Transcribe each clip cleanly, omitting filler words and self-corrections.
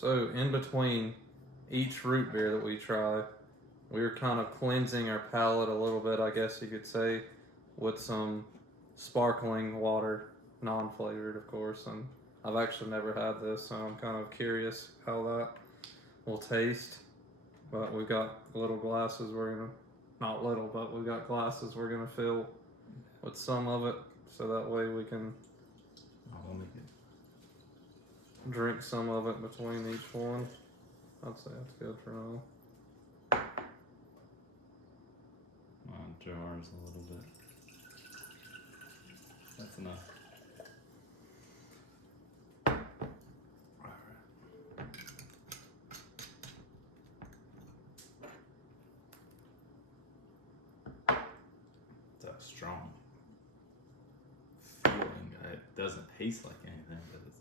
So in between each root beer that we try, we were kind of cleansing our palate a little bit, I guess you could say, with some sparkling water, non-flavored, of course. And I've actually never had this, so I'm kind of curious how that will taste. But we've got little glasses. We're gonna, not little, but we've got glasses we're gonna fill with some of it, so that way we can Let me get. drink some of it between each one. I'd say that's good for now. My jars a little bit. That's enough. It's a strong feeling. It doesn't taste like anything, but it's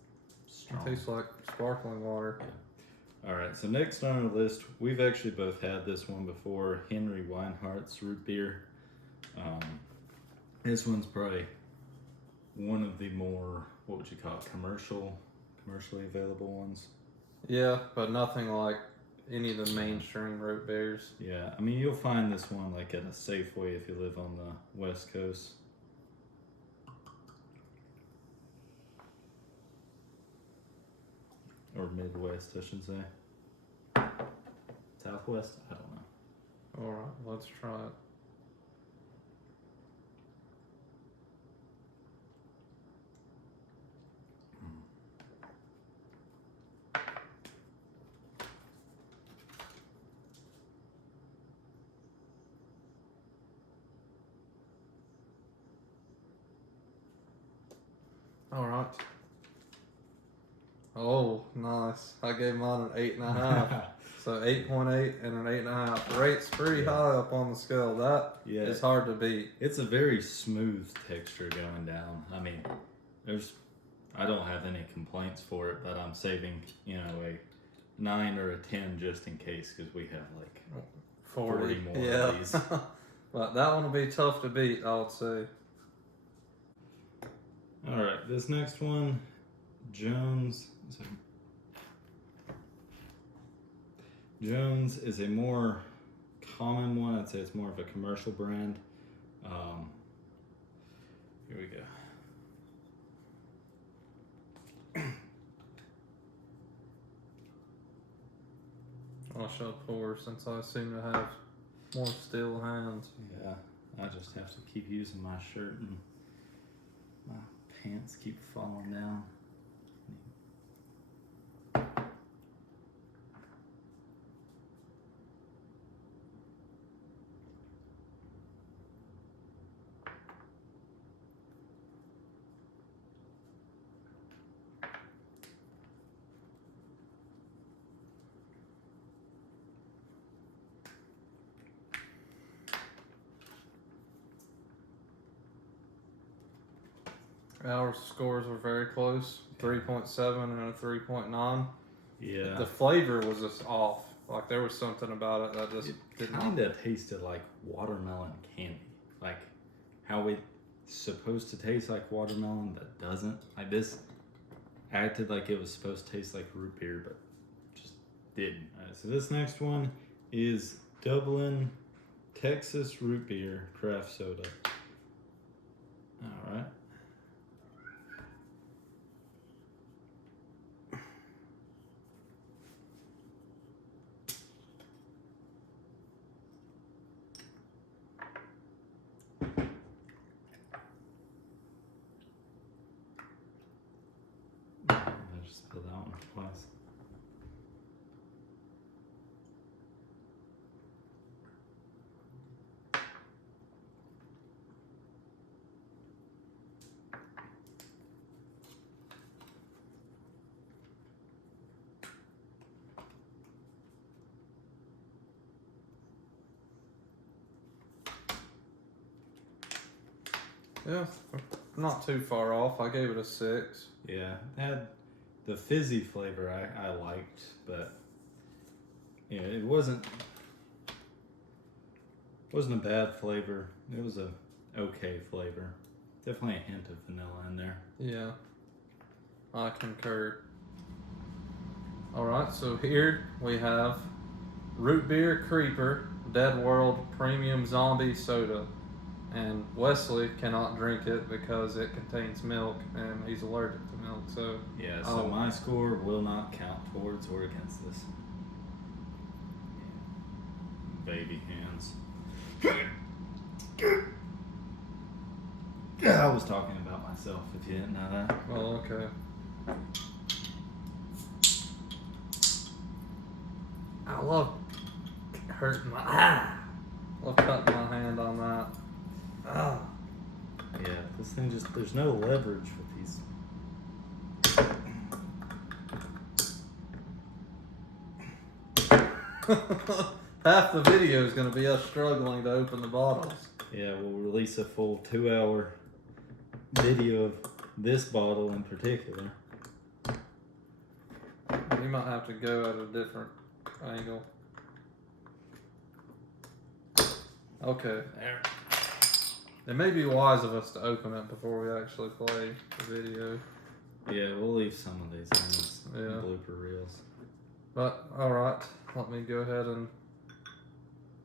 strong. It tastes like sparkling water. All right, so next on our list, we've actually both had this one before, Henry Weinhardt's root beer. This one's probably one of the more, what would you call it, commercially available ones. Yeah, but nothing like any of the mainstream root beers. Yeah, I mean, you'll find this one like at a Safeway if you live on the West Coast. Or Midwest, I should say. Southwest? I don't know. Alright, let's try it. Alright. Oh, nice. I gave mine an 8.5. So 8.8 and an 8.5. Rate's pretty high up on the scale. That is hard to beat. It's a very smooth texture going down. I mean, I don't have any complaints for it, but I'm saving, a 9 or a 10 just in case, because we have like 40 more of these. But that one will be tough to beat, I would say. All right, this next one, Jones is a more common one. I'd say it's more of a commercial brand. Here we go. I shall pour since I seem to have more still hands. Yeah, I just have to keep using my shirt and my pants keep falling down. Our scores were very close, 3.7 and a 3.9. Yeah. The flavor was just off. Like there was something about it that just kind of tasted like watermelon candy. Like how it's supposed to taste like watermelon, but doesn't. Like this acted like it was supposed to taste like root beer, but just didn't. All right, so this next one is Dublin Texas Root Beer Craft Soda. All right. I just spilled that one twice. Yeah, not too far off. I gave it a 6. Yeah, it had the fizzy flavor I liked, but it wasn't a bad flavor. It was a okay flavor. Definitely a hint of vanilla in there. Yeah, I concur. Alright, so here we have Root Beer Creeper Dead World Premium Zombie Soda. And Wesley cannot drink it because it contains milk and he's allergic to milk. So Yeah, so my score will not count towards or against this. Baby hands. I was talking about myself, if you didn't know that. well, okay. I love hurting my love cutting my hand on that. Ah. Yeah, this thing just, there's no leverage with these. Half the video is going to be us struggling to open the bottles. Yeah, we'll release a full 2-hour video of this bottle in particular. We might have to go at a different angle. Okay. There. It may be wise of us to open it before we actually play the video. Yeah, we'll leave some of these in as Yeah. blooper reels. But, alright, let me go ahead and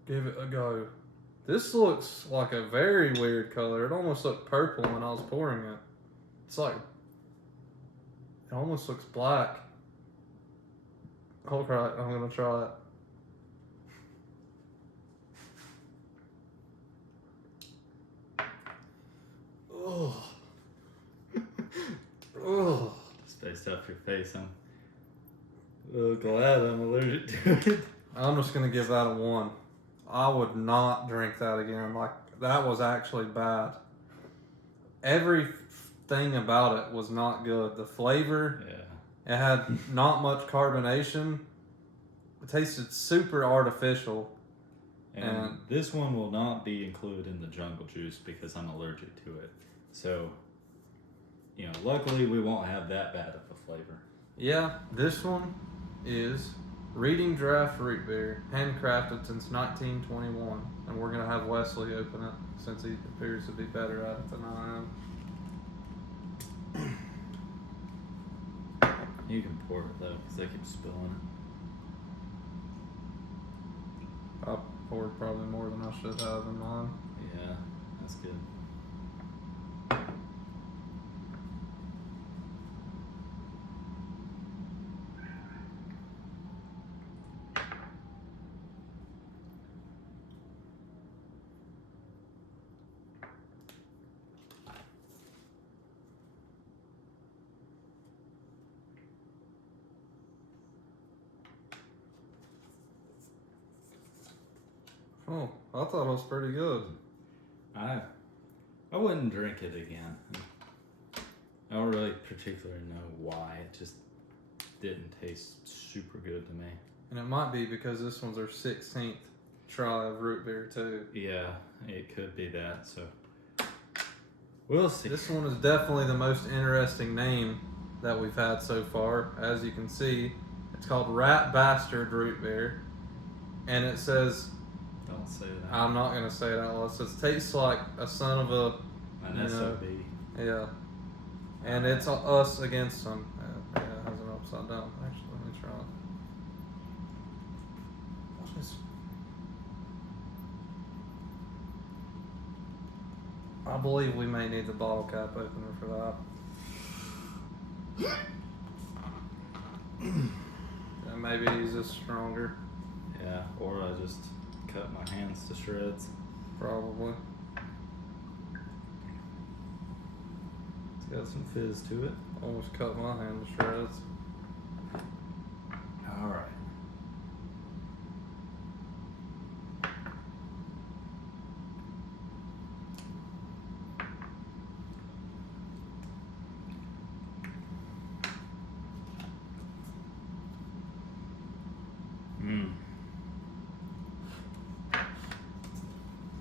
give it a go. This looks like a very weird color. It almost looked purple when I was pouring it. It's like, it almost looks black. Alright, I'm gonna try it. Oh. Oh. Spaced up your face, I'm glad I'm allergic to it. I'm just gonna give that a 1. I would not drink that again. Like, that was actually bad. Everything about it was not good. The flavor, Yeah. it had not much carbonation. It tasted super artificial. And this one will not be included in the jungle juice because I'm allergic to it. So, you know, luckily we won't have that bad of a flavor. Yeah, this one is Reading Draft Root Beer, handcrafted since 1921. And we're going to have Wesley open it since he appears to be better at it than I am. You can pour it though, because I keep spilling I poured probably more than I should have in mine. it. Yeah, that's good. Oh, I thought it was pretty good. I wouldn't drink it again. I don't really particularly know why. It just didn't taste super good to me. And it might be because this one's our 16th try of root beer too. Yeah, it could be that. So we'll see. This one is definitely the most interesting name that we've had so far. As you can see, it's called Rat Bastard Root Beer. And it says, Don't say that. I'm not going to say it out loud. It says, tastes like a son of a, An SOB. yeah. And it's us against them. Yeah, it has an upside down. Actually, let me try it. What is... I believe we may need the bottle cap opener for that. And maybe use this stronger. Yeah, or I just cut my hands to shreds. Probably. It's got some fizz to it. Almost cut my hand to shreds. All right.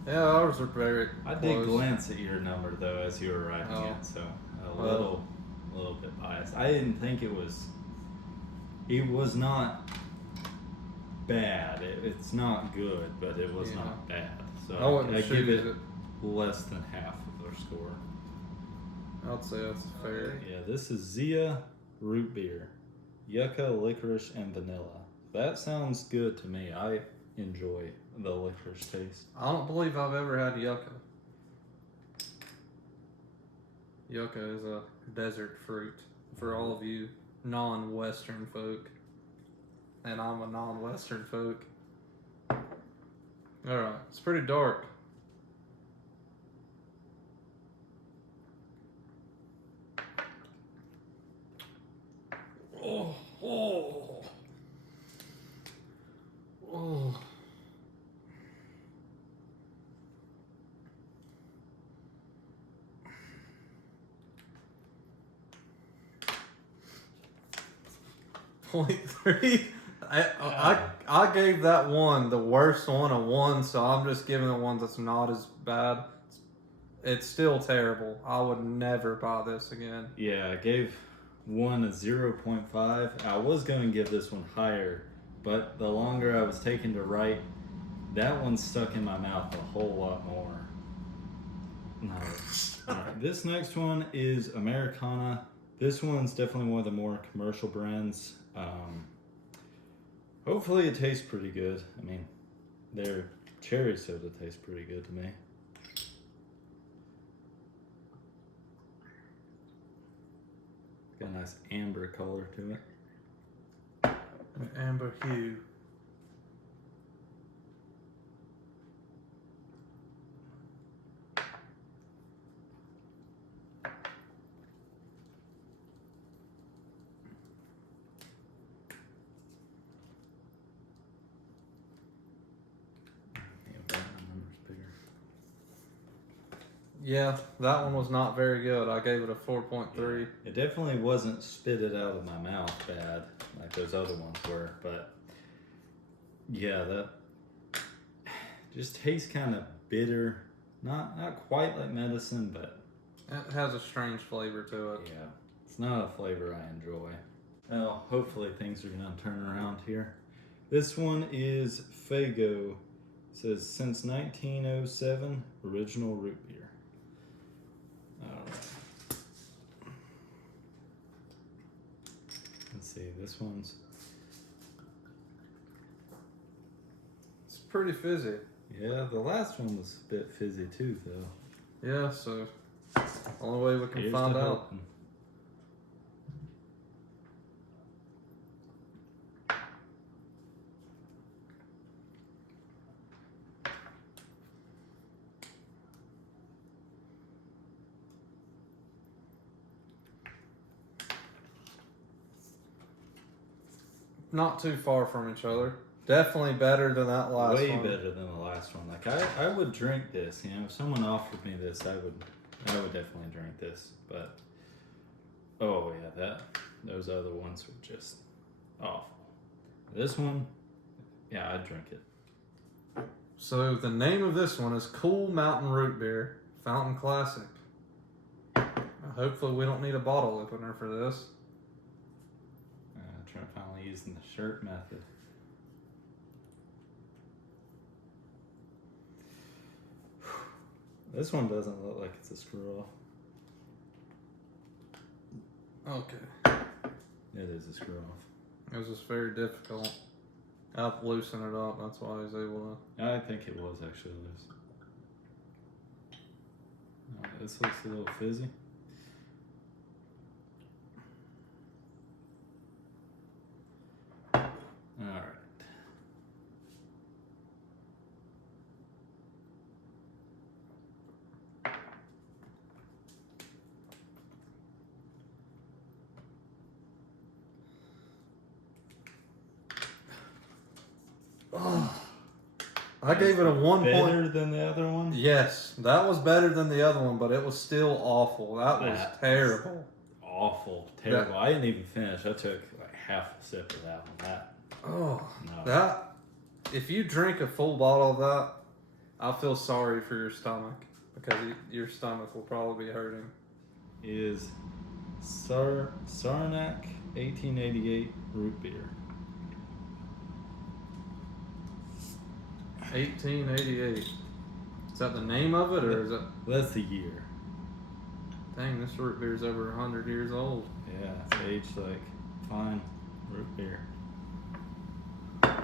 Yeah, ours are very I did close. glance at your number though as you were writing Oh. it, so a Well. little bit biased. I didn't think it was. It was not bad. It's not good, but it was Yeah. not bad. So I wouldn't I shoot give it it. less than half of their score. I'd say that's fair. Yeah, this is Zia Root Beer. yucca, licorice, and vanilla. That sounds good to me. I enjoy the licorice taste. I don't believe I've ever had yucca. Yucca is a desert fruit for all of you non-Western folk. And I'm a non-Western folk. Alright, it's pretty dark. Oh, oh, oh. .3. I gave that one the worst one a 1, so I'm just giving the one that's not as bad. It's still terrible. I would never buy this again. Yeah, I gave one a 0.5. I was going to give this one higher, but the longer I was taking to write, that one stuck in my mouth a whole lot more. No. Alright, this next one is Americana. This one's definitely one of the more commercial brands. Hopefully it tastes pretty good. I mean, their cherry soda tastes pretty good to me. Got a nice amber color to it. Amber hue. Yeah, that one was not very good. I gave it a 4.3. It definitely wasn't spitted out of my mouth bad like those other ones were, but yeah, that just tastes kind of bitter. Not quite like medicine, but It has a strange flavor to it. yeah, it's not a flavor I enjoy. Well, hopefully things are gonna turn around here. This one is Fago. It says since 1907, original root beer. Alright. Let's see, this one's It's pretty fizzy. yeah, the last one was a bit fizzy too though. Yeah, so only way we can Here's find to out. hoping. Not too far from each other. Definitely better than that last Way one. better than the last one. Like I would drink this, you know, if someone offered me this, I would definitely drink this. But oh yeah, those other ones were just awful. This one, yeah, I'd drink it. So the name of this one is Cool Mountain Root Beer, Fountain Classic. Hopefully we don't need a bottle opener for this. Trying to finally using the shirt method. This one doesn't look like it's a screw off. Okay. It is a screw off. It was just very difficult. I have to loosen it up, that's why I was able I think it was actually loose. Oh, this looks a little fizzy. Alright. I gave it a 1 point. Better than the other one? Yes, that was better than the other one, but it was still awful. That was That terrible. Awful. Terrible. I didn't even finish. I took like half a sip of that one. That Oh, no. that. If you drink a full bottle of that, I feel sorry for your stomach because your stomach will probably be hurting. Is Saranac 1888 root beer. 1888. Is that the name of it, or is it? That's the year. Dang, this root beer's over 100 years old. Yeah, it's aged like fine. root beer. Alright.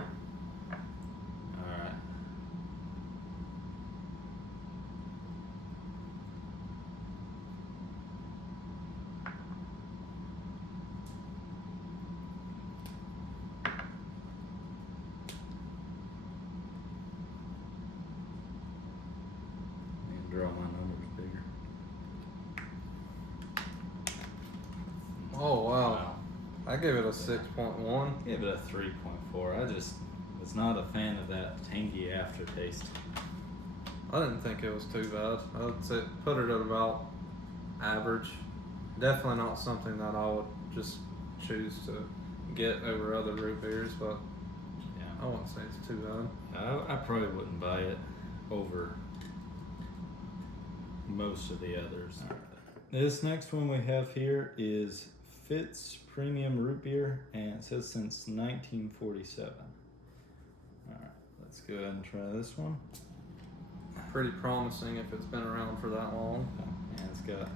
And draw my numbers bigger. Oh wow. I gave it a 6.1. Give it a 3.4. I just was not a fan of that tangy aftertaste. I didn't think it was too bad. I'd say put it at about average. Definitely not something that I would just choose to get over other root beers, but Yeah. I wouldn't say it's too bad. I probably wouldn't buy it over most of the others. This next one we have here is Fitz Premium Root Beer, and it says since 1947. Alright, let's go ahead and try this one. Pretty promising if it's been around for that long. And it's got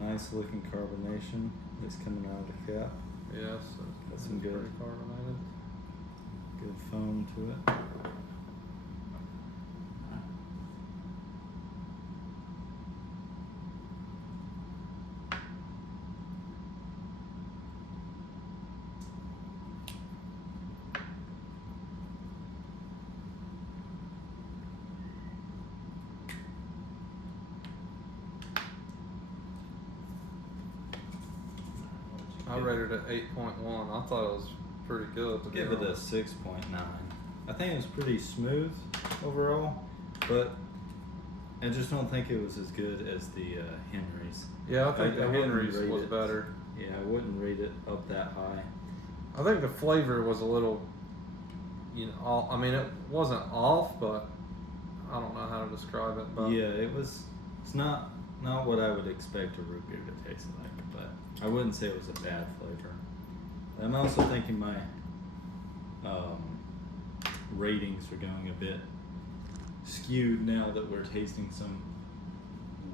nice looking carbonation. It's coming out of the cap. Yes, Got some good, pretty carbonated. good foam to it. I rated it 8.1. I thought it was pretty good. To Give be it a honest. 6.9. I think it was pretty smooth overall, but I just don't think it was as good as the Henry's. Yeah, I think I the wouldn't Henry's rate was it. better. Yeah, I wouldn't rate it up that high. I think the flavor was a little, I mean, it wasn't off, but I don't know how to describe it. But Yeah, it's not what I would expect a root beer to taste like, but I wouldn't say it was a bad flavor. I'm also thinking my ratings are going a bit skewed now that we're tasting some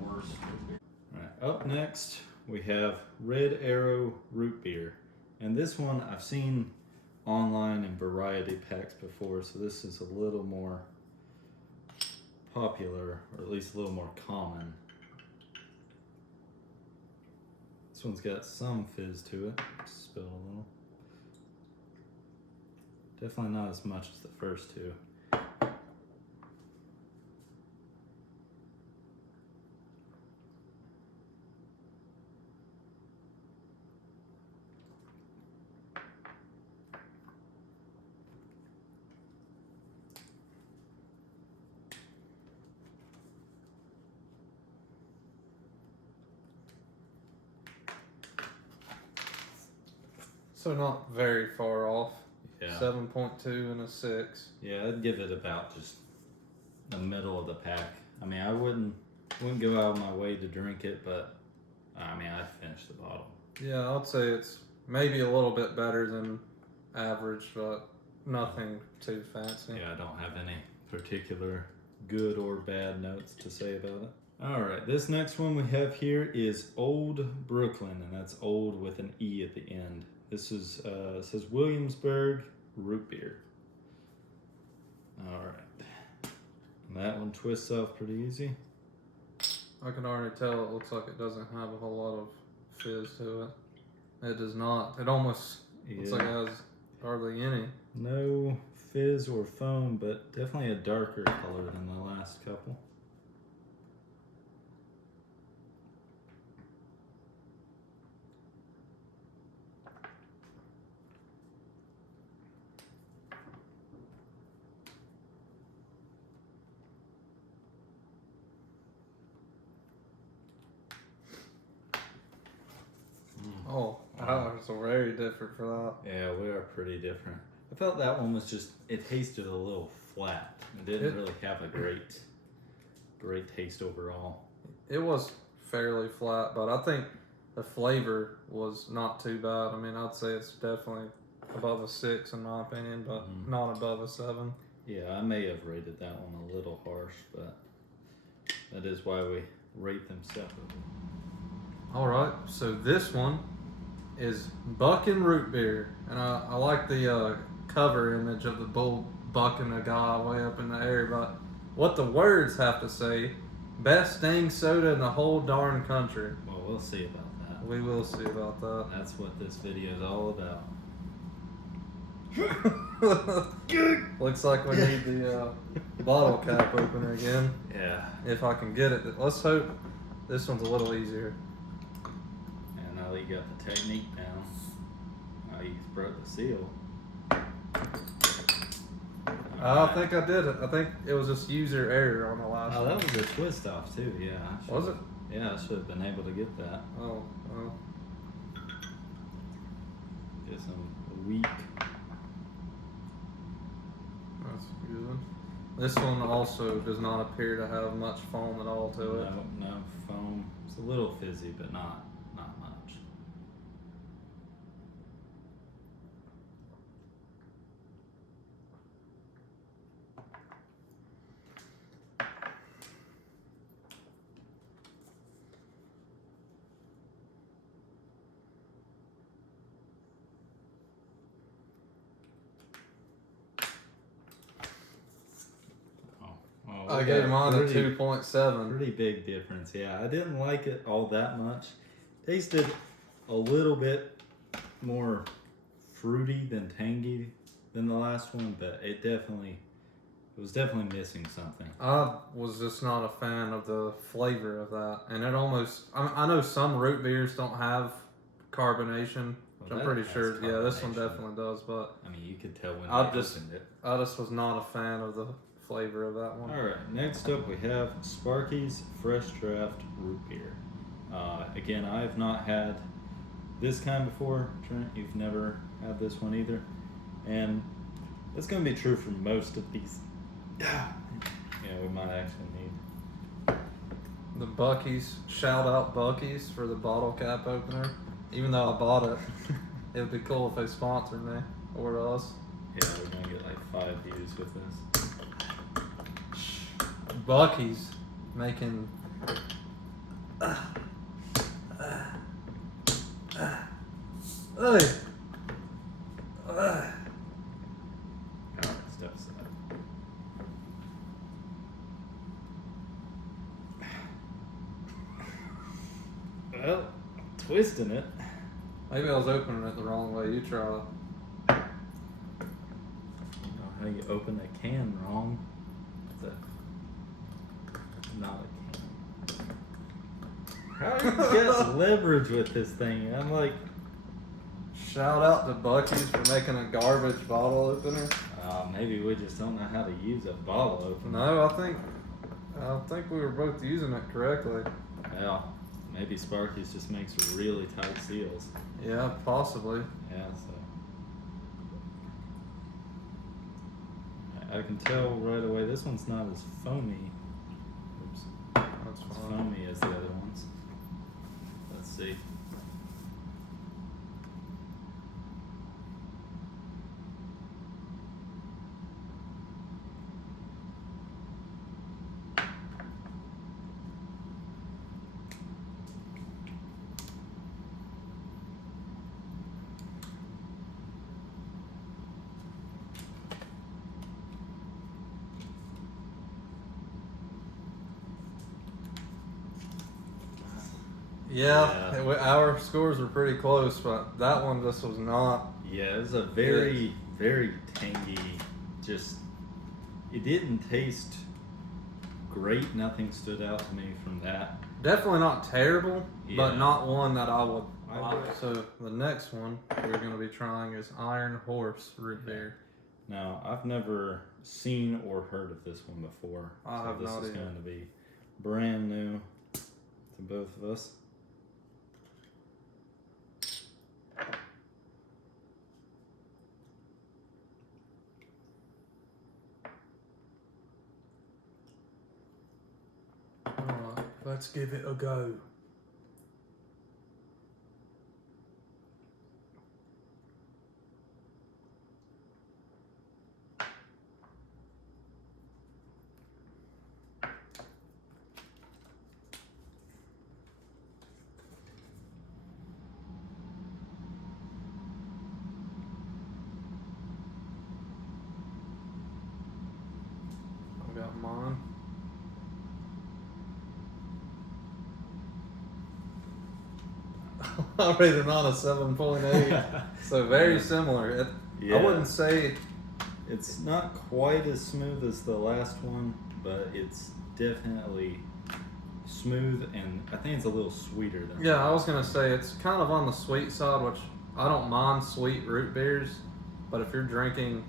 worse root beer. Alright, up next we have Red Arrow Root Beer. And this one I've seen online in variety packs before, so this is a little more popular, or at least a little more common. This one's got some fizz to it. Spill a little. Definitely not as much as the first two. so not very far off. Yeah. 7.2 and a 6. Yeah, I'd give it about just the middle of the pack. I mean, I wouldn't go out of my way to drink it, but I mean, I'd finish the bottle. Yeah, I'd say it's maybe a little bit better than average, but nothing too fancy. Yeah, I don't have any particular good or bad notes to say about it. All right, this next one we have here is Old Brooklyn, and that's old with an E at the end. This is it says Williamsburg Root Beer. All right, and that one twists off pretty easy. I can already tell it looks like it doesn't have a whole lot of fizz to it. It does not. It almost looks like it has hardly any. No fizz or foam, but definitely a darker color than the last couple. Oh, ours are very different for Yeah, we are pretty different. I felt that one was just, it tasted a little flat. It didn't really have a great taste overall. that. It was fairly flat, but I think the flavor was not too bad. I mean, I'd say it's definitely above a 6 in my opinion, but not above a 7. Yeah, I may have rated that one a little harsh, but that is why we rate them separately. All right, so this one is bucking root beer, and I like the cover image of the bull bucking a guy way up in the air. But what the words have to say: best dang soda in the whole darn country. Well, we'll see about that. We will see about that. That's what this video is all about. Looks like we need the bottle cap opener again. Yeah. If I can get it. Let's hope this one's a little easier. And now that you got the technique down, now you broke the seal. I think I did it. I think it was just user error on the last Oh, one. that was a twist off too. Yeah. Was it? Yeah, I should have been able to get that. Oh, well. Get some weak. That's good. This one also does not appear to have much foam at all to it. No foam. It's a little fizzy, but not much. I gave mine a pretty 2.7. Pretty big difference, yeah. I didn't like it all that much. Tasted a little bit more fruity than tangy than the last one, but it was definitely missing something. I was just not a fan of the flavor of that. And it almost, I know some root beers don't have carbonation, which I'm Well, pretty that sure, has yeah, this one carbonation. definitely does, but I mean, you could tell when I I just- opened it. I just was not a fan of the flavor of that one. All right, next up we have Sparky's Fresh Draft Root Beer. Again, I have not had this kind before. Trent, you've never had this one either. And it's going to be true for most of these. Yeah, we might actually need. The Buc-ee's, shout out Buc-ee's for the bottle cap opener. Even though I bought it, it would be cool if they sponsored me or us. Yeah, we're going to get like 5 views with this. Buc-ee's making Hey. God, stuff's up. Well, I'm twisting it. Maybe I was opening it the wrong way. You try. know how you open a can wrong. It's not a can. How do you get leverage with this thing? I'm like, Shout out to Buc-ee's for making a garbage bottle opener. maybe we just don't know how to use a bottle opener. No, I think we were both using it correctly. Well, maybe Sparky's just makes really tight seals. Yeah, possibly. Yeah, so. I can tell right away this one's not as foamy. Oops. That's As fine. foamy as the other ones. Let's see. Yeah, Yeah. our scores were pretty close, but that one just was not. Yeah, it was a very, very tangy, just, it didn't taste great. Nothing stood out to me from that. Definitely not terrible, but Yeah. not one that I would I like. would- So the next one we're going to be trying is Iron Horse root beer. Now, I've never seen or heard of this one before. I so have this not is either. going to be brand new to both of us. Alright, let's give it a go. I rated mine a 7.8. So very similar. I Yeah. wouldn't say. It's not quite as smooth as the last one, but it's definitely smooth, and I think it's a little sweeter than. Yeah, I was gonna say it's kind of on the sweet side, which I don't mind sweet root beers, but if you're drinking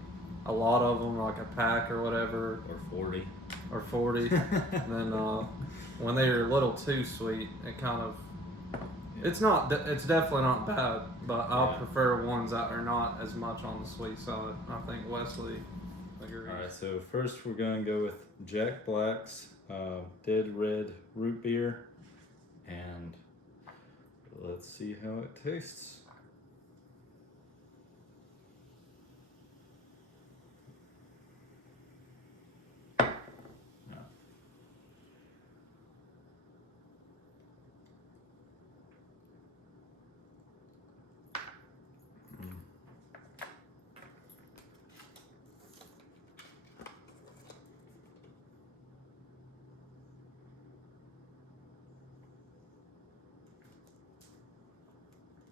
a lot of them, like a pack or whatever, Or 40. or 40, then when they're a little too sweet, it kind of. It's not. It's definitely not bad, but I'll Yeah. prefer ones that are not as much on the sweet side. I think Wesley agrees. All right, so first we're gonna go with Jack Black's Dead Red Root Beer, and let's see how it tastes.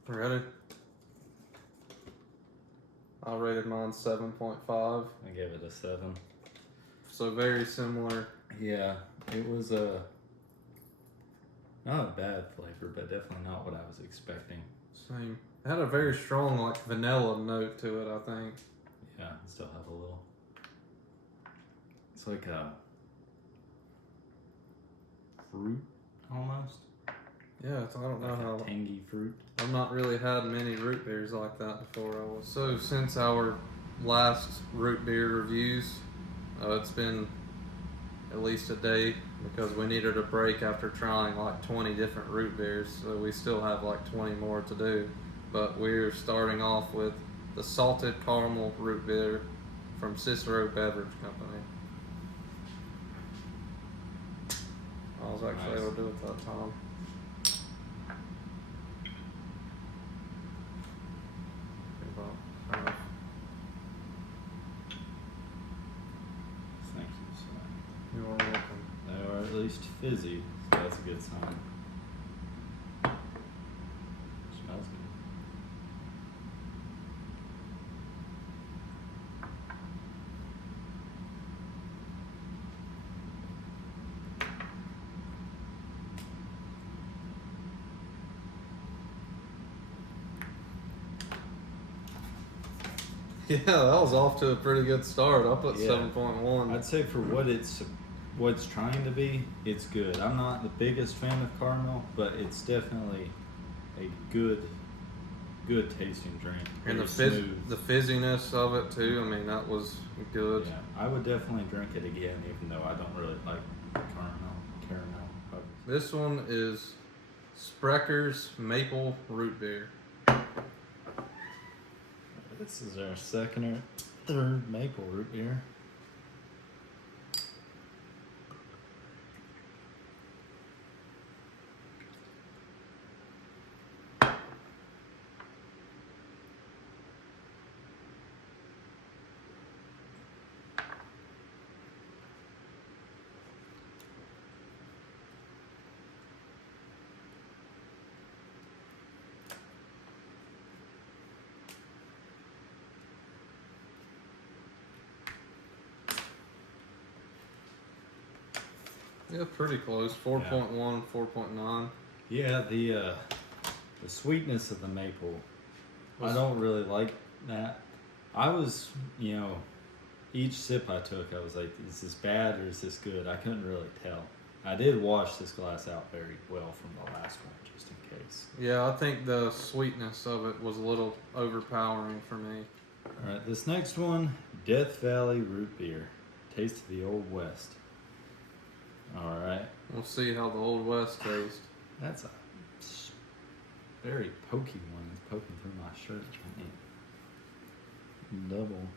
Ready? I rated mine 7.5. I gave it a 7. So very similar. Yeah, it was not a bad flavor, but definitely not what I was expecting. Same. It had a very strong like vanilla note to it, I think. Yeah, I still have a little. It's like a fruit almost. Yeah, I don't know Like how. a tangy fruit. I've not really had many root beers like that before. So since our last root beer reviews, it's been at least a day because we needed a break after trying like 20 different root beers. So we still have like 20 more to do. But we're starting off with the salted caramel root beer from Cicero Beverage Company. I was actually Nice. able to do it that time. Thank you, sir. You are welcome. They are at least fizzy, so that's a good sign. Smells good. Yeah, that was off to a pretty good start. I put Yeah. 7.1. I'd say for what it's trying to be, it's good. I'm not the biggest fan of caramel, but it's definitely a good tasting drink. And Very smooth. the fizziness of it too. I mean, that was good. Yeah, I would definitely drink it again, even though I don't really like caramel. This one is Sprecker's Maple Root Beer. This is our second or third maple root beer. Yeah, pretty close. 4.1, 4.9. Yeah, the sweetness of the maple, I don't really like that. I was, each sip I took, I was like, is this bad or is this good? I couldn't really tell. I did wash this glass out very well from the last one, just in case. Yeah, I think the sweetness of it was a little overpowering for me. All right, this next one, Death Valley Root Beer. Taste of the Old West. All right. We'll see how the Old West tastes. That's a very pokey one. It's poking through my shirt. Double.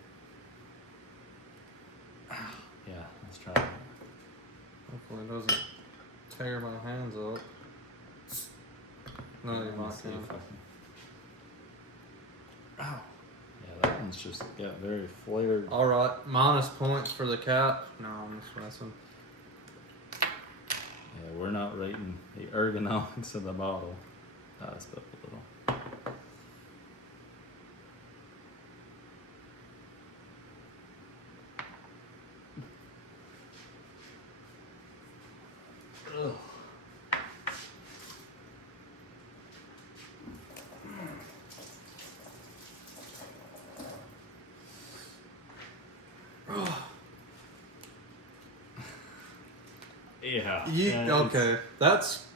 Yeah, let's try that. Hopefully it doesn't tear my hands up. No, you Let me might see can. if I can. Ow. Yeah, that one's just got very flared. All right, minus points for the cat. No, I'm just messing. Yeah, we're not rating the ergonomics of the bottle. eyes up a little. Ugh. Yeah. Okay, that's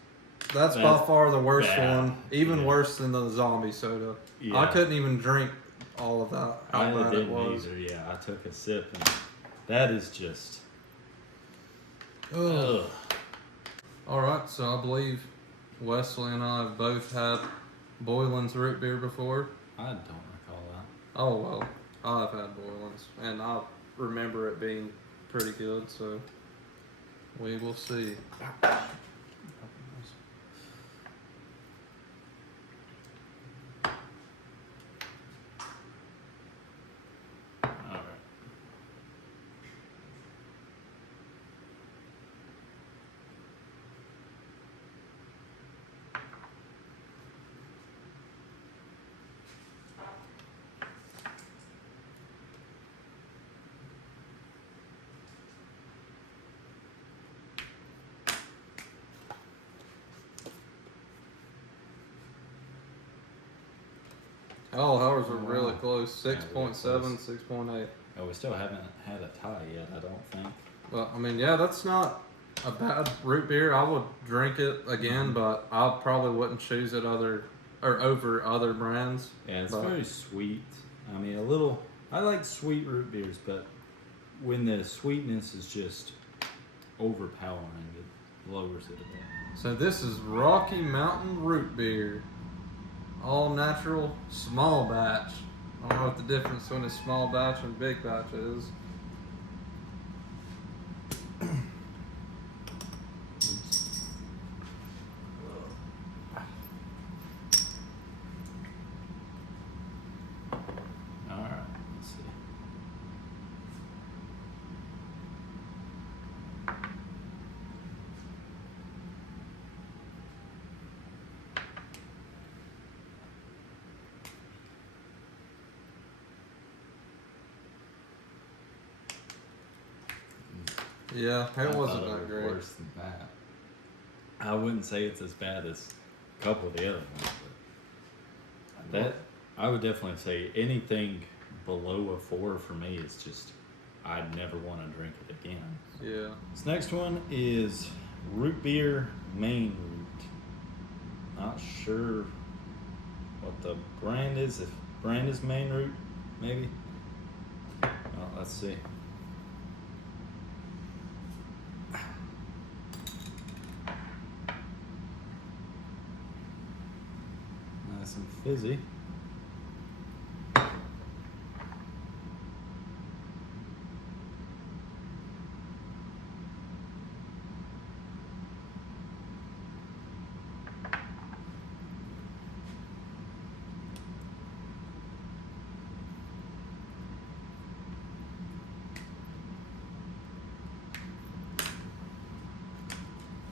by That's far the worst bad. one. Even Yeah. worse than the zombie soda. Yeah. I couldn't even drink all of that. How I bad it didn't was. either. Yeah, I took a sip and that is just. Ugh. Ugh. All right, so I believe Wesley and I have both had Boylan's root beer before. I don't recall that. Oh well, I've had Boylan's, and I remember it being pretty good. So we will see. All right. Oh, ours Oh, were wow. really close. Yeah, really 6.7, close. 6.8. Oh, we still haven't had a tie yet. I don't think. Well, I mean, yeah, that's not a bad root beer. I would drink it again, but I probably wouldn't choose it over other brands. Yeah, it's But- very sweet. I mean, a little. I like sweet root beers, but when the sweetness is just overpowering, it lowers it a bit. So this is Rocky Mountain root beer, all natural, small batch. I don't know what the difference between a small batch and big batch is. All right, let's see. Yeah, I it thought wasn't it that was great. worse than that. I wouldn't say it's as bad as a couple of the other ones, but that I would definitely say anything below a 4 for me is just I'd never want to drink it again. Yeah. This next one is root beer Maine Root. Not sure what the brand is. If brand is Maine Root, maybe. Well, let's see. Nice and fizzy.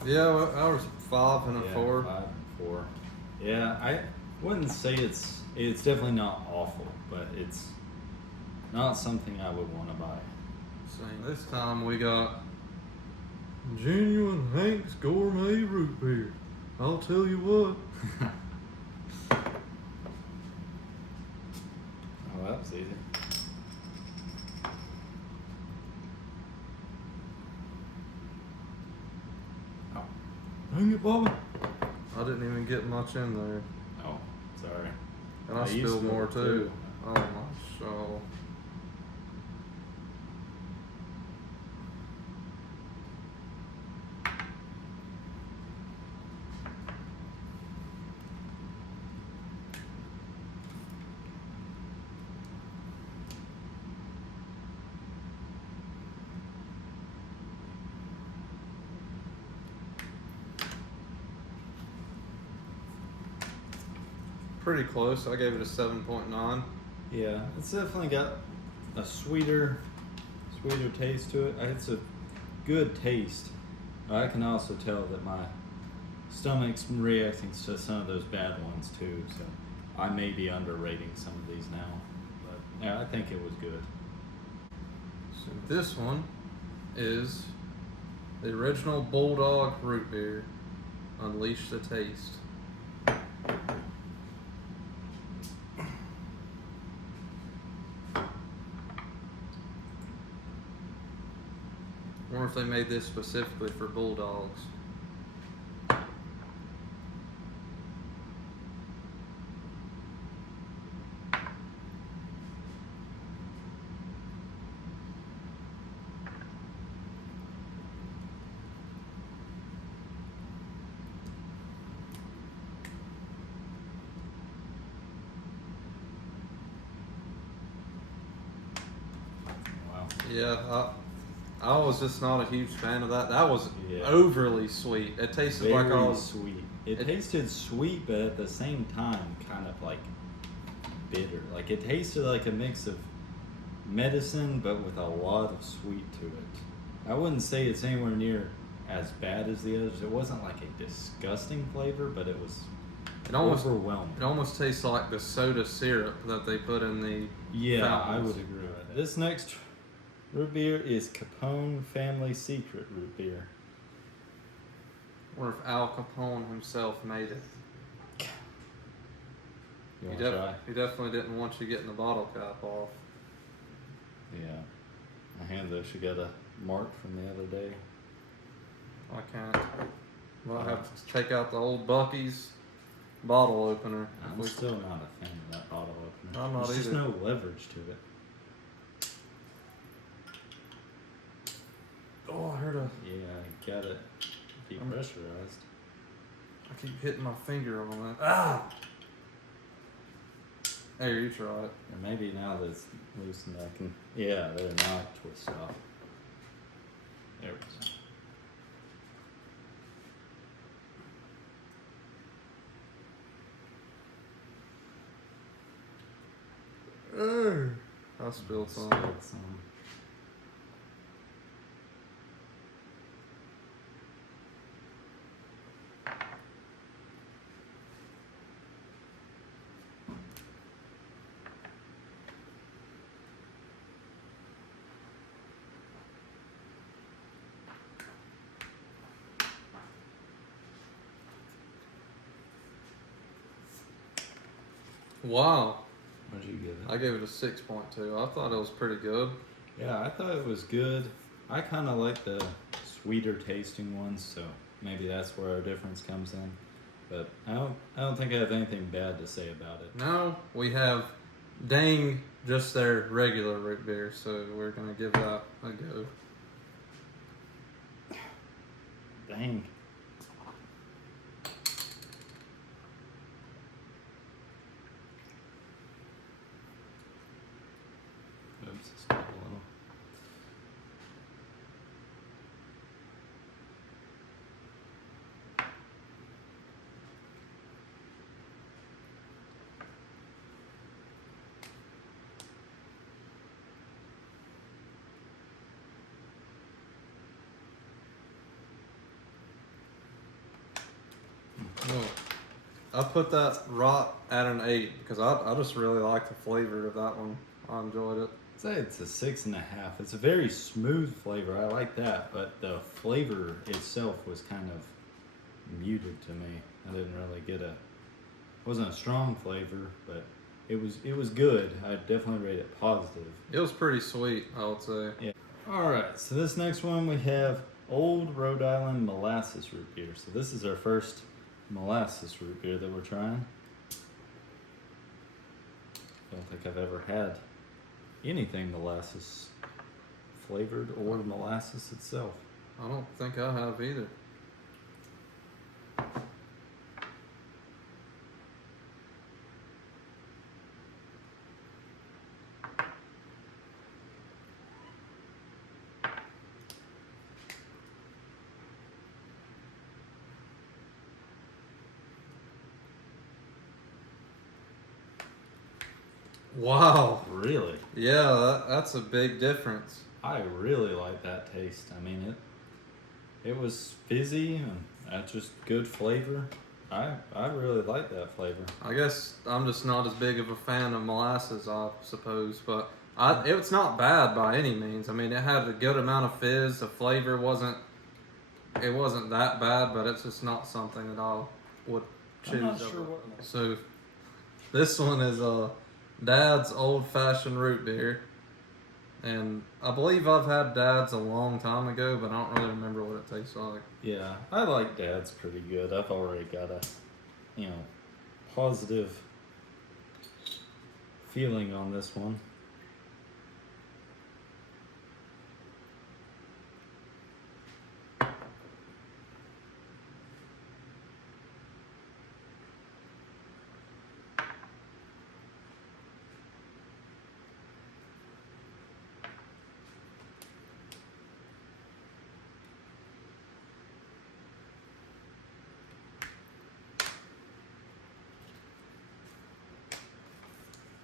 Yeah, well, ours 5 and a Yeah, 4. 5 and 4. Yeah, I wouldn't say it's definitely not awful, but it's not something I would want to buy. So this time we got genuine Hank's gourmet root beer. I'll tell you what. Oh, that was easy. Oh, Dang it, Bobby. I didn't even get much in there. oh, sorry. And I Oh, you spilled more spilled too. too. Oh my soul. Pretty close. I gave it a 7.9. Yeah, it's definitely got a sweeter taste to it. It's a good taste. I can also tell that my stomach's reacting to some of those bad ones too. So I may be underrating some of these now, but yeah, I think it was good. So this one is the original Bulldog root beer. Unleash the taste. I wonder if they made this specifically for Bulldogs. Wow. Yeah, I was just not a huge fan of that. That was Yeah. overly sweet. It tasted Very like I was. sweet. It it- tasted sweet, but at the same time, kind of like bitter. Like it tasted like a mix of medicine, but with a lot of sweet to it. I wouldn't say it's anywhere near as bad as the others. It wasn't like a disgusting flavor, but it was It almost overwhelming. It almost tastes like the soda syrup that they put in the. Yeah, I fountains. would agree with that. This next root beer is Capone Family Secret root beer. Or if Al Capone himself made it. You want to try? He definitely didn't want you getting the bottle cap off. Yeah. My hand actually got a mark from the other day. I can't. Well, I have to take out the old Bucky's bottle opener. I'm still not a fan of that bottle opener. I'm not There's just either. no leverage to it. Oh, I heard a. Yeah, I got it depressurized. I keep hitting my finger on that. Ah! There, you try it. Or maybe now that it's loosened, I can. Yeah, there, now I twist it off. There we go. I spilled some. Spilled some. Wow. What'd you give it? I gave it a 6.2. I thought it was pretty good. Yeah, I thought it was good. I kind of like the sweeter tasting ones, so maybe that's where our difference comes in. But I don't think I have anything bad to say about it. Now we have Dang just their regular root beer, so we're gonna give that a go. Dang. Oops, I spilled a little. No, I put that rot at an 8 because I just really like the flavor of that one. I enjoyed it. I'd say it's a 6.5. It's a very smooth flavor. I like that, but the flavor itself was kind of muted to me. I didn't really get wasn't a strong flavor, but it was good. I'd definitely rate it positive. It was pretty sweet, I would say. Yeah. All right. So this next one we have Old Rhode Island Molasses Root Beer. So this is our first molasses root beer that we're trying. Don't think I've ever had anything molasses flavored or molasses itself. I don't think I have either. Wow. Really? Yeah, that's a big difference. I really like that taste. I mean it was fizzy and That's just good flavor. I really like that flavor. I guess I'm just not as big of a fan of molasses, I suppose, but it's not bad by any means. I mean, it had a good amount of fizz. The flavor wasn't that bad, but it's just not something that I would choose. I'm not sure what. So this one is Dad's Old Fashioned Root Beer, and I believe I've had Dad's a long time ago, but I don't really remember what it tastes like. Yeah, I like Dad's pretty good. I've already got a, positive feeling on this one.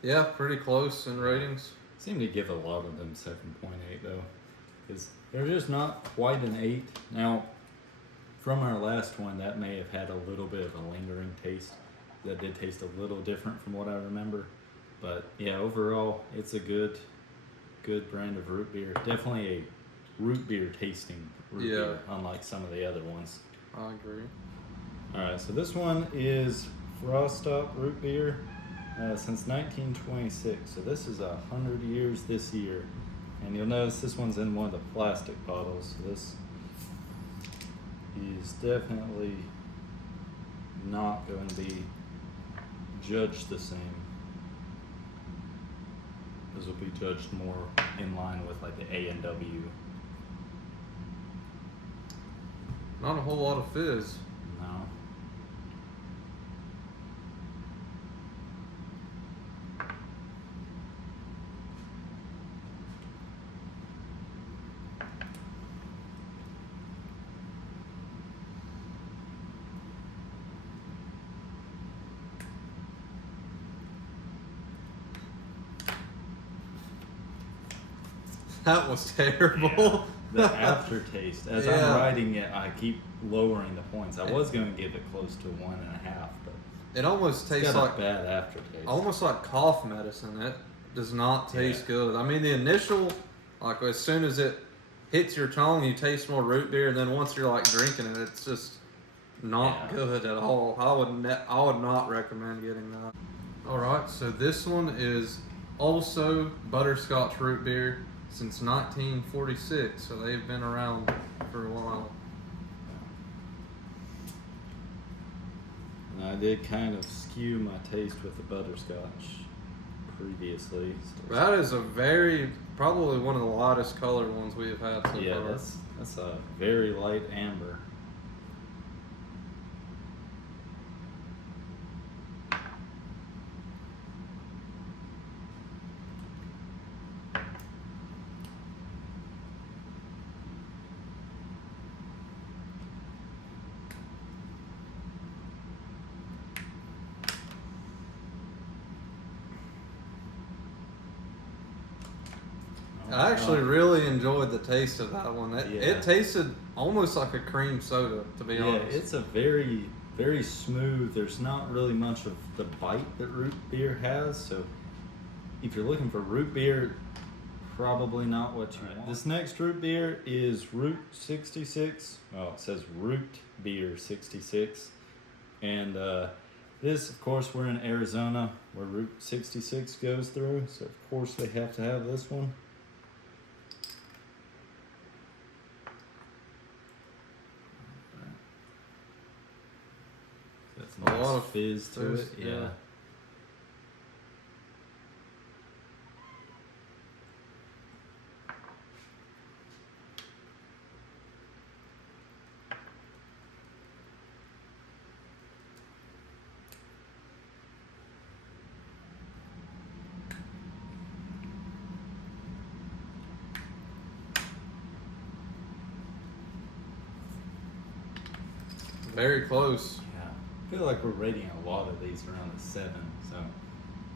Yeah, pretty close in ratings. Seem to give a lot of them 7.8 though, because they're just not quite an 8. Now, from our last one, that may have had a little bit of a lingering taste. That did taste a little different from what I remember, but yeah, overall, it's a good brand of root beer. Definitely a root beer tasting root beer, unlike some of the other ones. I agree. All right, so this one is Frost Up root beer. Since 1926, so this is 100 years this year, and you'll notice this one's in one of the plastic bottles, so this is definitely not going to be judged the same. This will be judged more in line with like the A&W. Not a whole lot of fizz. No. That was terrible. Yeah. The aftertaste. As Yeah. I'm writing it, I keep lowering the points. I was going to give it close to 1.5, but It almost it's tastes got like a bad aftertaste. almost like cough medicine. It does not taste Yeah. good. I mean, the initial, like as soon as it hits your tongue, you taste more root beer, and then once you're like drinking it, it's just not Yeah. good at all. I would not recommend getting that. All right, so this one is also butterscotch root beer since 1946, so they've been around for a while. And I did kind of skew my taste with the butterscotch previously. So That is probably one of the lightest colored ones we have had so yeah, far. that's a very light amber. I actually really enjoyed the taste of that one. Yeah. It tasted almost like a cream soda, to be Yeah, honest. it's a very, very smooth. There's not really much of the bite that root beer has. So if you're looking for root beer, probably not what you want. This next root beer is Root 66. Well, it says Root Beer 66. And this, of course, we're in Arizona where Route 66 goes through. So, of course, they have to have this one. That's A nice lot of fizz to fizz, it. yeah. Yeah. Very close. Yeah. I feel like we're rating a lot of these around a 7, so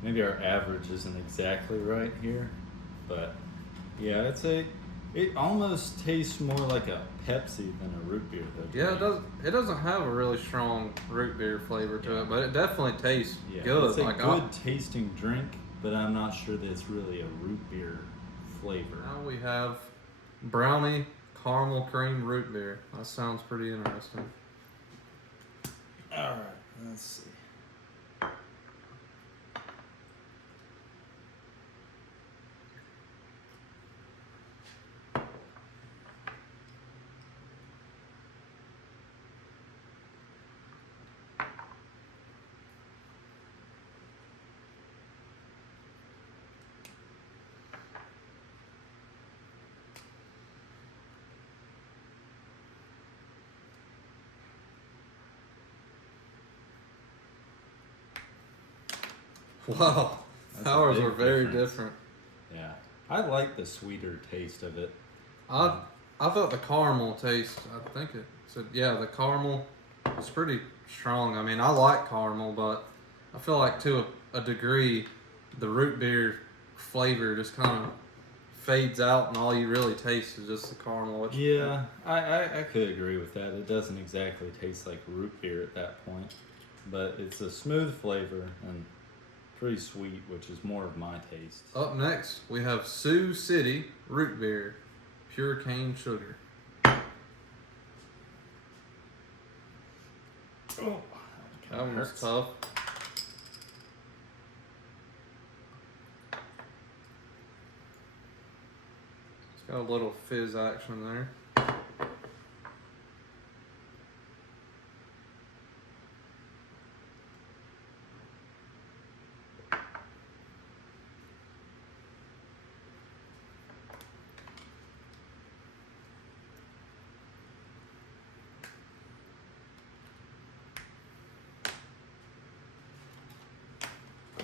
maybe our average isn't exactly right here, but yeah, It almost tastes more like a Pepsi than a root beer, though. to Yeah, me. it does. It doesn't have a really strong root beer flavor to Yeah. it, but it definitely tastes Yeah, good. it's a like good tasting drink, but I'm not sure that it's really a root beer flavor. now we have brownie caramel cream root beer. That sounds pretty interesting. All right, let's see. Wow, That's a ours big are very difference. different. Yeah, I like the sweeter taste of it. I thought the caramel taste. I think it said yeah. The caramel is pretty strong. I mean, I like caramel, but I feel like to a degree, the root beer flavor just kind of fades out, and all you really taste is just the caramel. Which, Yeah, I could agree with that. It doesn't exactly taste like root beer at that point, but it's a smooth flavor and pretty sweet, which is more of my taste. Up next, we have Sioux City root beer, pure cane sugar. Oh, That one was tough. It's got a little fizz action there.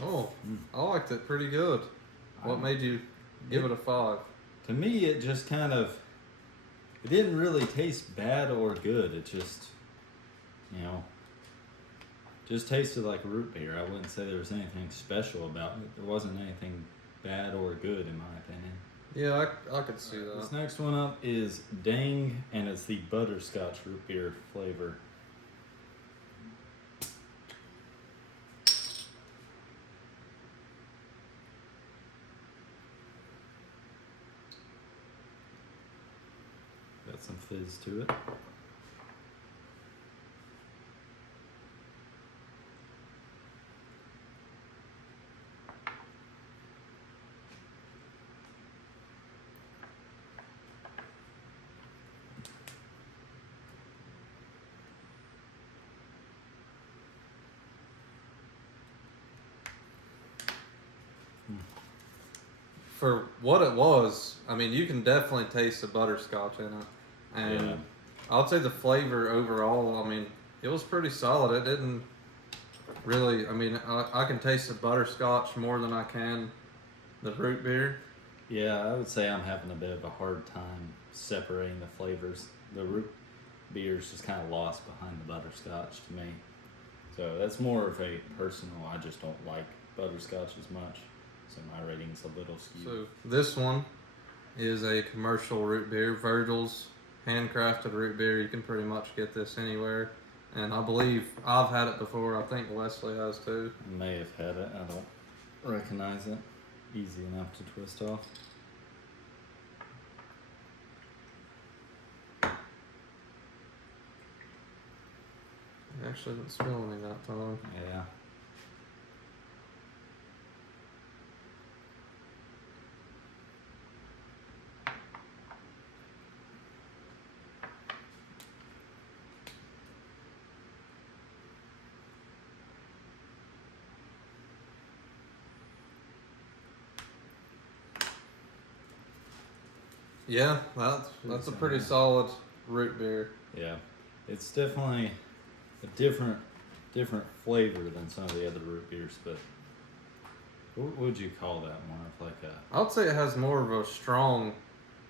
Oh, I liked it pretty good. What made you give it a 5? To me, it just kind of, it didn't really taste bad or good. It just, you know, just tasted like root beer. I wouldn't say there was anything special about it. There wasn't anything bad or good, in my opinion. Yeah, I could see that. This next one up is Dang, and it's the butterscotch root beer flavor. Got some fizz to it. For what it was, I mean, you can definitely taste the butterscotch in it. And Yeah. I would say the flavor overall, I mean, it was pretty solid. It didn't really, I mean, I can taste the butterscotch more than I can the root beer. Yeah, I would say I'm having a bit of a hard time separating the flavors. The root beer's just kind of lost behind the butterscotch to me. So that's more of a personal, I just don't like butterscotch as much. So my rating's a little skewed. So this one is a commercial root beer, Virgil's handcrafted root beer. You can pretty much get this anywhere, and I believe I've had it before. I think Wesley has too. I may have had it, I don't recognize it. Easy enough to twist off. I actually didn't spill any that time. Yeah. Yeah, that's a pretty solid root beer. Yeah. It's definitely a different flavor than some of the other root beers, but what would you call that? More of like a I would say it has more of a strong,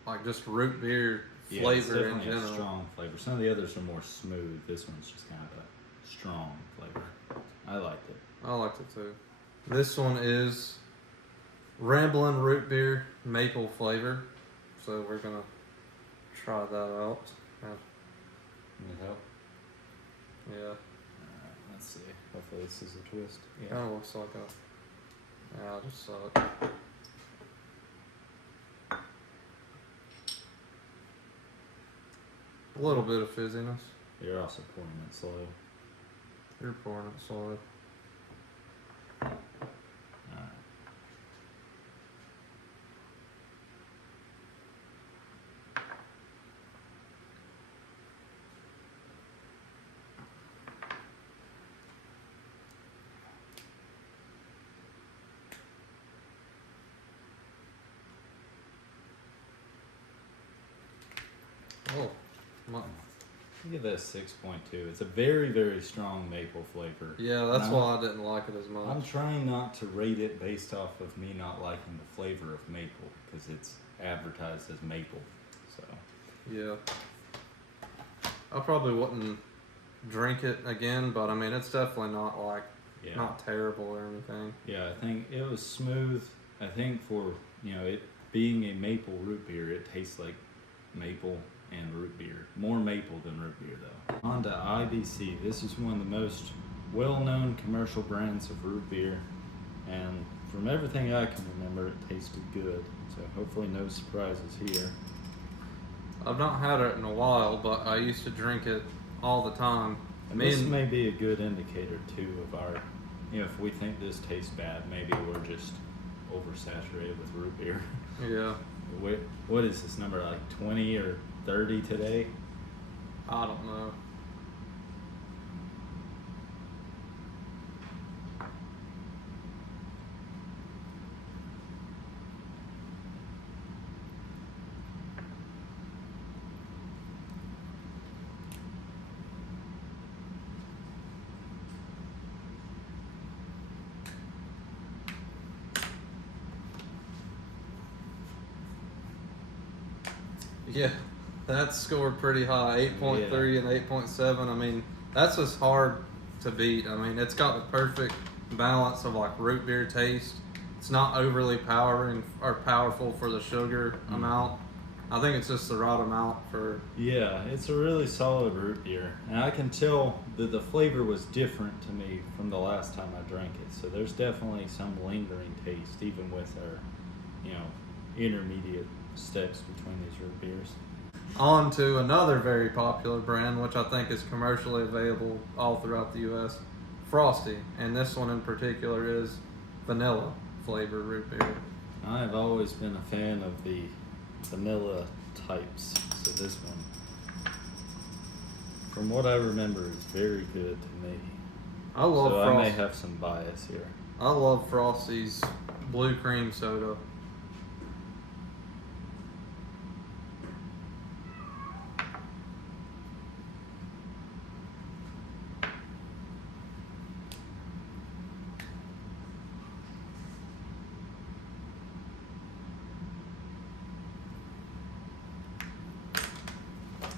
like just root beer it's flavor in definitely a general. strong flavor. Some of the others are more smooth. This one's just kind of a strong flavor. I liked it. I liked it too. This one is Ramblin' Root Beer Maple Flavor. so we're gonna try that out. Need help? Yeah, Alright, let's see. Hopefully this is a twist. kind of looks like a. Yeah, I just saw it. A little bit of fizziness. You're also pouring it slow. You're pouring it slow. Alright. Oh, my, I'll give that a 6.2. It's a very, very strong maple flavor. yeah, that's And why I didn't like it as much. I'm trying not to rate it based off of me not liking the flavor of maple because it's advertised as maple. So Yeah. I probably wouldn't drink it again, but I mean, it's definitely not like, yeah, not terrible or anything. yeah. I think it was smooth. I think for it being a maple root beer, it tastes like maple and root beer. More maple than root beer though. On to IBC. This is one of the most well-known commercial brands of root beer, and from everything I can remember, it tasted good. So hopefully no surprises here. I've not had it in a while, but I used to drink it all the time. And this may be a good indicator too of our, if we think this tastes bad, maybe we're just oversaturated with root beer. Yeah, What is this number, like 20 or 30 today? I don't know. Yeah, that scored pretty high, 8.3 and 8.7. I mean, that's just hard to beat. I mean, it's got the perfect balance of like root beer taste. It's not overly powerful for the sugar amount. I think it's just the right amount for. Yeah, it's a really solid root beer, and I can tell that the flavor was different to me from the last time I drank it. So there's definitely some lingering taste, even with our, intermediate steps between these root beers. On to another very popular brand, which I think is commercially available all throughout the U.S. Frosty, and this one in particular is vanilla flavor root beer. I've always been a fan of the vanilla types, so this one, from what I remember, is very good to me. I love so Frosty. I may have some bias here. I love Frosty's blue cream soda.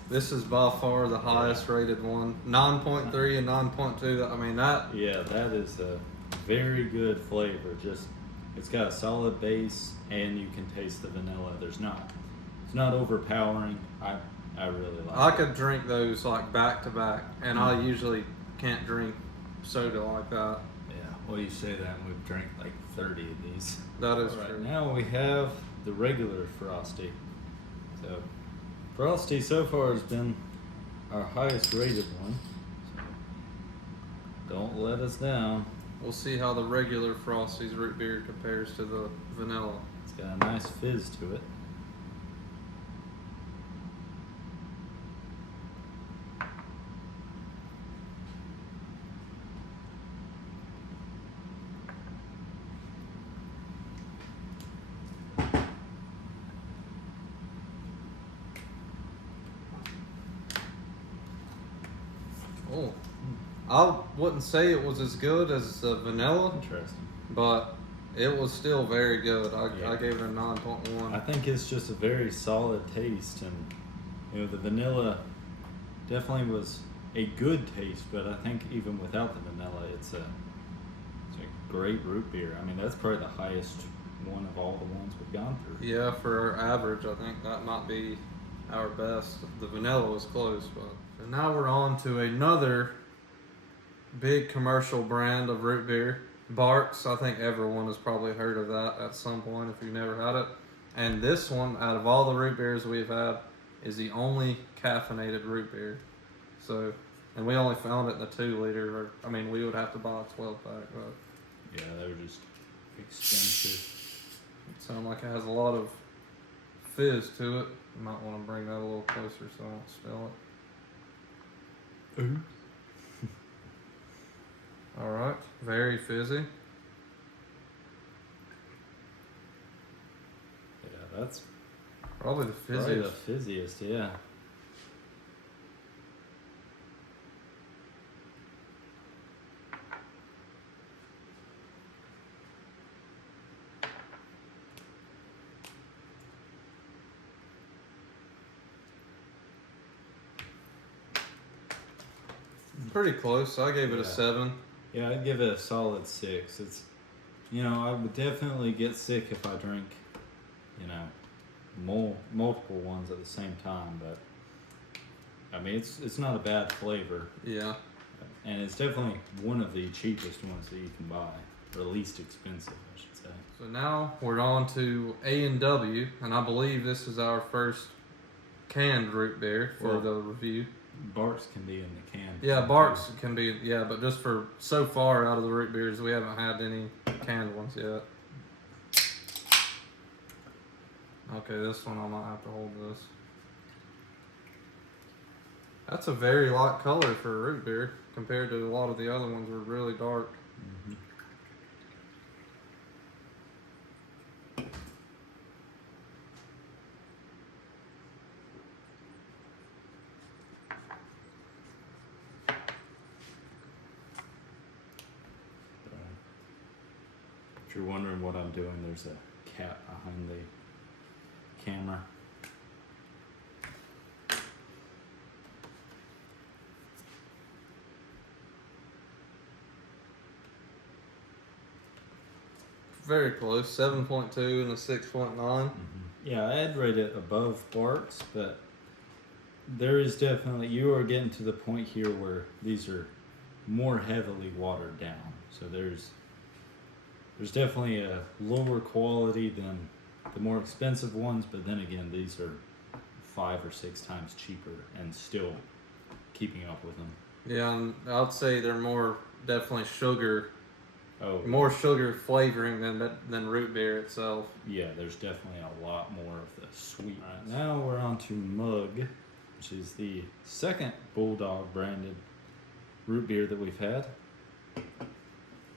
This is by far the highest rated one. 9.3 and 9.2. I mean, that. Yeah, that is a very good flavor. Just, it's got a solid base, and you can taste the vanilla. It's not overpowering. I really like I it. could drink those like back to back, and I usually can't drink soda like that. Yeah, well, you say that, and we've drank like 30 of these. That is Right true. now we have the regular Frosty. So Frosty so far has been our highest rated one. So don't let us down. We'll see how the regular Frosty's root beer compares to the vanilla. It's got a nice fizz to it. Oh, I wouldn't say it was as good as the vanilla, Interesting. but it was still very good. I Yeah. gave it a I 9.1. think it's just a very solid taste, and the vanilla definitely was a good taste, but I think even without the vanilla, it's a great root beer. I mean, that's probably the highest one of all the ones we've gone through. Yeah, for our average, I think that might be our best. The vanilla was close, but and now we're on to another big commercial brand of root beer, Barks. I think everyone has probably heard of that at some point if you've never had it. And this one, out of all the root beers we've had, is the only caffeinated root beer. So, and we only found it in the 2 liter. Or, I mean, we would have to buy a 12 pack, but Yeah, they were just expensive. it sounds like it has a lot of fizz to it. You might want to bring that a little closer so I don't spill it. Ooh. All right, very fizzy. Yeah, that's Probably the probably fizziest. the fizziest, yeah. Pretty close. I gave it a Yeah. 7. Yeah, I'd give it a solid 6. It's, I would definitely get sick if I drink, multiple ones at the same time. But I mean, it's not a bad flavor, Yeah. and it's definitely one of the cheapest ones that you can buy, or least expensive, I should say. So now we're on to A&W, and I believe this is our first canned root beer for Well, the review. Barks can be in the can. Yeah, Barks can be, yeah, but just for so far out of the root beers, we haven't had any canned ones yet. Okay, this one I might have to hold this. That's a very light color for a root beer compared to a lot of the other ones were really dark. Mhm. If you're wondering what I'm doing, there's a cat behind the camera. Very close, 7.2 and a 6.9. Yeah, I'd rate it above Barks, but there is definitely, you are getting to the point here where these are more heavily watered down. So there's definitely a lower quality than the more expensive ones, but then again, these are 5 or 6 times cheaper and still keeping up with them. Yeah, and I'd say they're more definitely Oh, more sugar flavoring than root beer itself. yeah, there's definitely a lot more of the sweet. Right, now we're on to Mug, which is the second Bulldog branded root beer that we've had.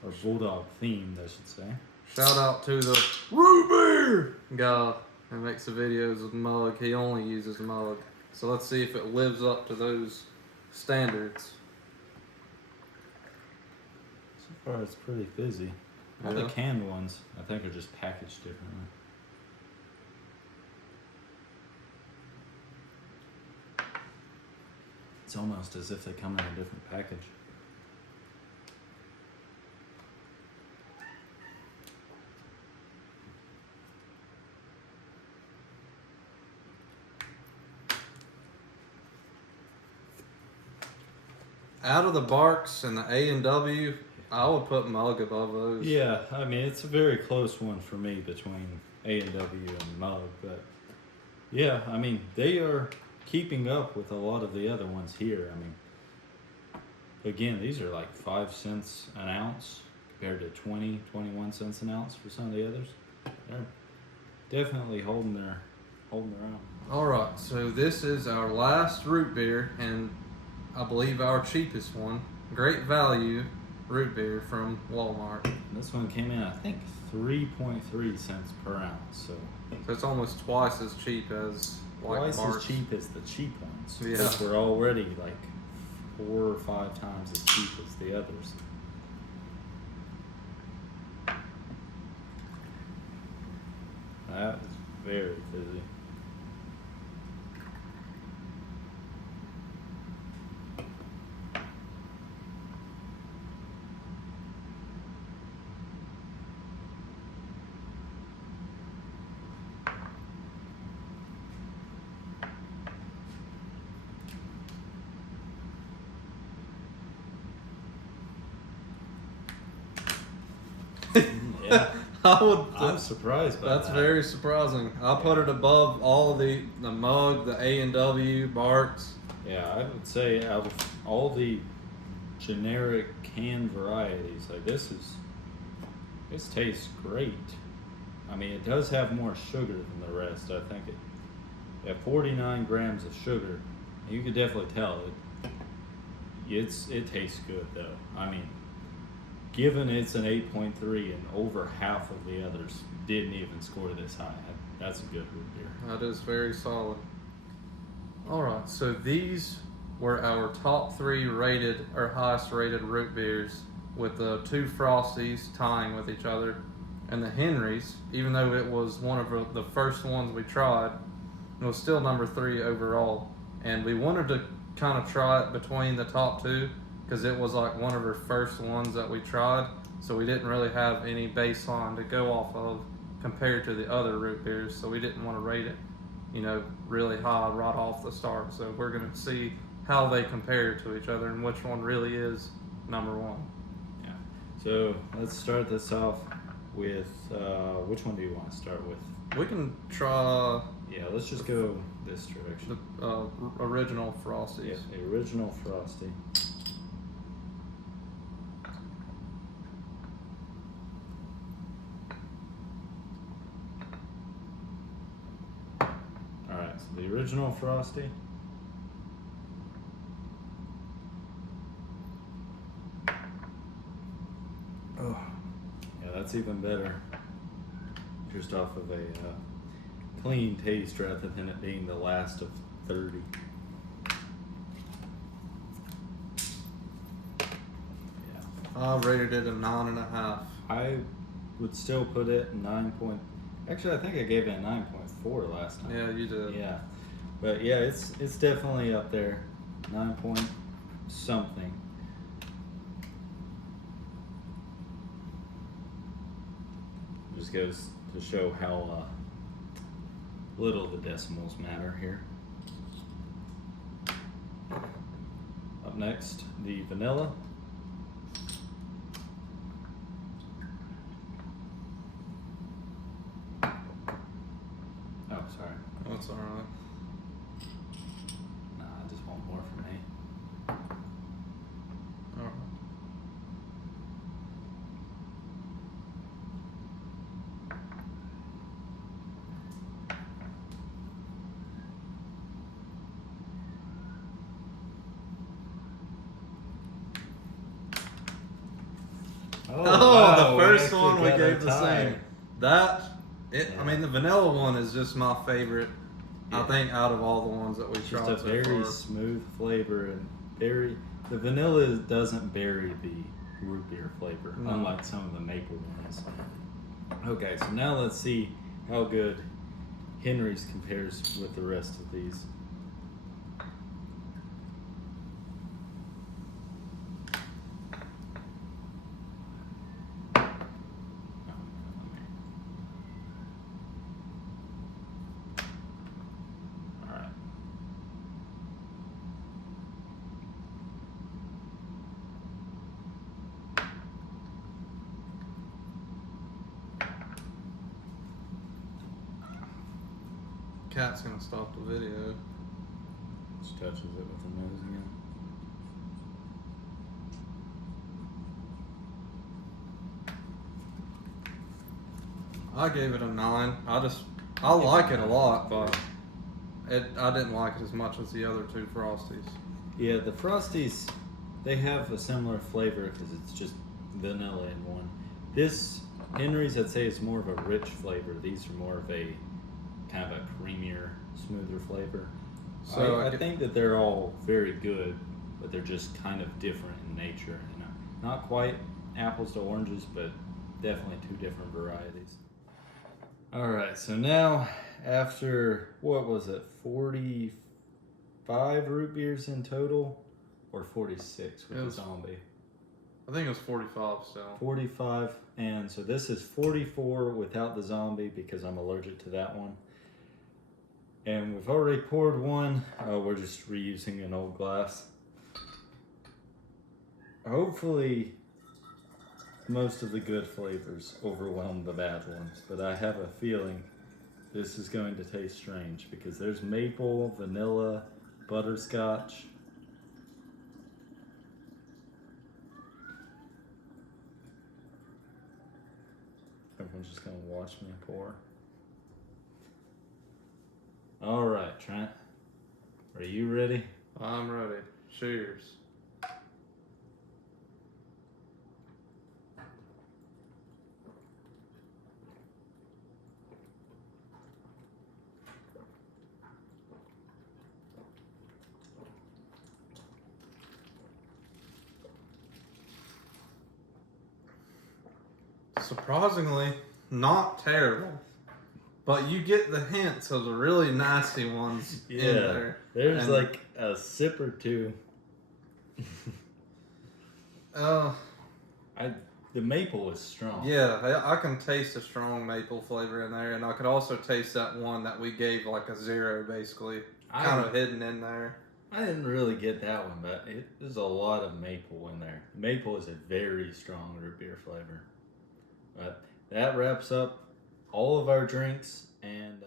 Or Bulldog themed, I should say. Shout out to the root beer guy that makes the videos with Mug. He only uses Mug. So let's see if it lives up to those standards. So far, it's pretty fizzy. All the Yeah. canned ones, I think, are just packaged differently. It's almost as if they come in a different package. Out of the Barks and the A&W, I would put Mug above those. Yeah, I mean, it's a very close one for me between A&W and Mug, but yeah, I mean, they are keeping up with a lot of the other ones here. I mean, again, these are like 5 cents an ounce compared to 21 cents an ounce for some of the others. They're definitely holding their own. All right, so this is our last root beer, and I believe our cheapest one. Great value root beer from Walmart. This one came in, I think, 3.3 cents per ounce, so So it's almost twice as cheap as like twice Barks. as cheap as the cheap ones. Yeah. Which were already like 4 or 5 times as cheap as the others. That is very fizzy. Yeah. I would. I'm surprised by That's that. very surprising. I put it above all of the mug, the A&W, Barks. Yeah, I would say out of all the generic canned varieties, like this tastes great. I mean, it does have more sugar than the rest. I think it at 49 grams of sugar, you could definitely tell it tastes good though. I mean, given it's an 8.3 and over half of the others didn't even score this high, that's a good root beer. That is very solid. All right, so these were our top 3 rated or highest rated root beers, with the 2 Frosties tying with each other, and the Henry's, even though it was one of the first ones we tried, it was still number 3 overall. And we wanted to kind of try it between the top 2 because it was like one of our first ones that we tried, so we didn't really have any baseline to go off of compared to the other root beers, so we didn't want to rate it, really high right off the start. So we're going to see how they compare to each other and which one really is number 1. Yeah. So let's start this off with which one do you want to start with? We can try Yeah, let's just go this direction. the original Frosties. Yeah, the original Frosty. Alright, so the original Frosty. Oh, yeah, that's even better. Just off of a clean taste rather than it being the last of 30. Yeah, I rated it a 9.5. I would still put it 9 point. Actually, I think I gave it a 9.4 last time. Yeah, you did. Yeah, but yeah, it's definitely up there, 9 point something. Just goes to show how little the decimals matter here. Up next, the vanilla. Oh, sorry. That's all right. Nah, I just want more for me. All right. wow, The first actually one we got a gave the tie. same. Yeah. I mean, the vanilla one is just my favorite. I Yeah. think out of all the ones that we Just tried a so very far. smooth flavor and the vanilla doesn't bury the root beer flavor, No. unlike some of the maple ones. Okay, so now let's see how good Henry's compares with the rest of these. All right. Cat's gonna stop the video. Just touches it with the nose again. I gave it a 9. I like it a lot, but I didn't like it as much as the other 2 Frosties. Yeah, the Frosties, they have a similar flavor because it's just vanilla in one. This Henry's, I'd say, is more of a rich flavor. These are more of a kind of a creamier, smoother flavor. So I think that they're all very good, but they're just kind of different in nature. Not quite apples to oranges, but definitely 2 different varieties. All right, so now after, what was it, 45 root beers in total, or 46 with It the was- zombie? I think it was 45 still. 45, and so this is 44 without the zombie because I'm allergic to that one. And we've already poured one. We're just reusing an old glass. Hopefully, most of the good flavors overwhelm the bad ones, but I have a feeling this is going to taste strange because there's maple, vanilla, butterscotch. Everyone's just gonna watch me pour. All right, Trent. Are you ready? I'm ready. Cheers. Surprisingly, not terrible. But you get the hints of the really nasty ones in there. There's And- like a sip or two. The maple is strong. Yeah, I can taste a strong maple flavor in there, and I could also taste that one that we gave like a 0, basically, kind of hidden in there. I didn't really get that one, but there's a lot of maple in there. Maple is a very strong root beer flavor. But that wraps up all of our drinks, and